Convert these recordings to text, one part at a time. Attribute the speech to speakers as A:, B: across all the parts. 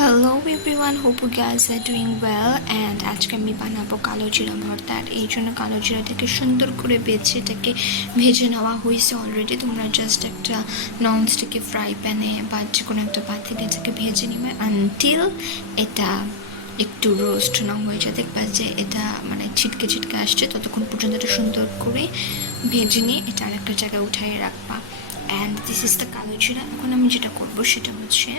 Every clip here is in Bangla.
A: Hello everyone hope guys are doing well and আজকে আমি বানাবো কালো জিরা ভর্তা আর এই জন্য কালো জিরাটাকে সুন্দর করে বেছে এটাকে ভেজে নেওয়া হয়েছে অলরেডি তোমরা জাস্ট একটা নন স্টিকি ফ্রাই প্যানে বা যে কোনো একটা পাতিলে এটাকে ভেজে নিবে আনটিল এটা একটু রোস্ট না হয়ে যায়। দেখবা যে এটা মানে ছিটকে ছিটকে আসছে। ততক্ষণ পর্যন্ত এটা সুন্দর করে ভেজে নিয়ে এটা আরেকটা জায়গায় উঠাই রাখবা। অ্যান্ড দিস ইজ দ্য কালো জিরা এখন আমি যেটা করব সেটা হচ্ছে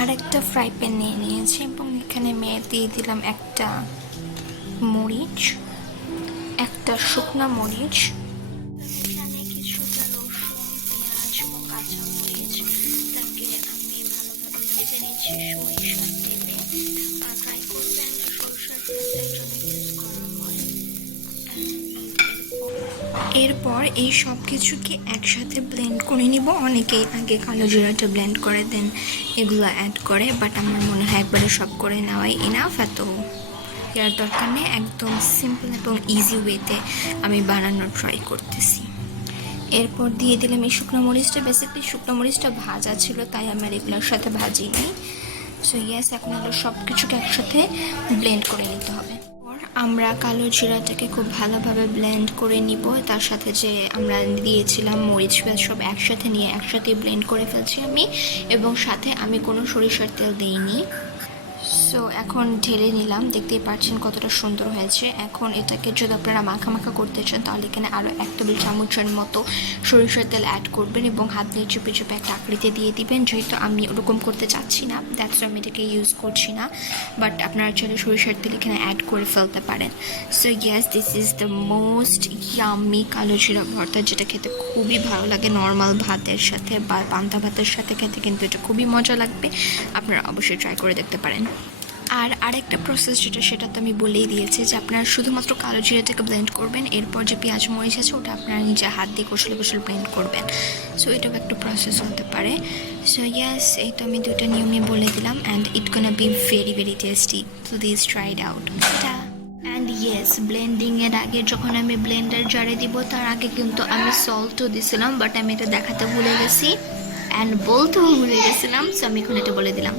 A: আরেকটা ফ্রাই প্যান নিয়ে নিয়েছি এবং এখানে মেয়ে দিয়ে দিলাম একটা মরিচ, একটা শুকনা মরিচ কিছুটা রসুন, পেঁয়াজ ভালোভাবে সরিষার এরপর এই সব কিছুকে একসাথে ব্লেন্ড করে নিব। অনেকেই আগে কালো জিরাটা ব্লেন্ড করে দেন, এগুলো অ্যাড করে বাট আমার মনে হয় একবারে সব করে নেওয়াই ইনাফ এত ইয়ার দরকার নেই, একদম সিম্পল এবং ইজি ওয়েতে আমি বানানোর ট্রাই করতেছি। এরপর দিয়ে দিলাম এই শুকনো মরিচটা। বেসিক্যালি শুকনো মরিচটা ভাজা ছিল, তাই আমার এগুলোর সাথে ভাজিনি। সো ইয়েস এখন হলো সব কিছুকে একসাথে ব্লেন্ড করে নিতে হবে। আমরা কালো জিরাটাকে খুব ভালোভাবে ব্লেন্ড করে নিব। তার সাথে যে আমরা দিয়েছিলাম মরিচ পেঁয়াজ সব একসাথে নিয়ে একসাথে ব্লেন্ড করে ফেলছি আমি। এবং সাথে আমি কোনো সরিষার তেল দিইনি। সো এখন ঢেলে নিলাম। দেখতেই পাচ্ছেন কতটা সুন্দর হয়েছে। এখন এটাকে যদি আপনারা মাখা মাখা করতে চান, তাহলে এখানে আরও এক টেবিল চামচের মতো সরিষার তেল অ্যাড করবেন এবং হাত দিয়ে চুপে চুপে একটা আকৃতি দিয়ে দিবেন। যেহেতু আমি ওরকম করতে চাচ্ছি না দ্যাটস আমি এটাকে ইউজ করছি না। বাট আপনারা চাইলে সরিষার তেল এখানে অ্যাড করে ফেলতে পারেন। So yes this is the most yummy kalo jira bharta, যেটা খেতে খুবই ভালো লাগে নর্মাল ভাতের সাথে বা পান্তা ভাতের সাথে খেতে, কিন্তু এটা খুবই মজা লাগবে। আপনারা অবশ্যই ট্রাই করে দেখতে পারেন। আর আরেকটা প্রসেস যেটা, সেটা তো আমি বলেই দিয়েছি যে আপনারা শুধুমাত্র কালো জিরাটাকে ব্লেন্ড করবেন, এরপর যে পেঁয়াজ মরিচ আছে ওটা আপনারা নিজে হাত দিয়ে কষলে কষলে ব্লেন্ড করবেন। সো এটাও একটা প্রসেস হতে পারে। সো ইয়াস এই তো আমি দুটো নিয়মই বলে দিলাম and it gonna be very very tasty please try it out and yes ব্লেন্ডিংয়ের আগে যখন আমি ব্লেন্ডার জারে দিব, তার আগে কিন্তু আমি সল্টও দিছিলাম বাট আমি এটা দেখাতে ভুলে গেছি। অ্যান্ড বলতেও ভুলে গেছিলাম সো আমি এখন এটা বলে দিলাম।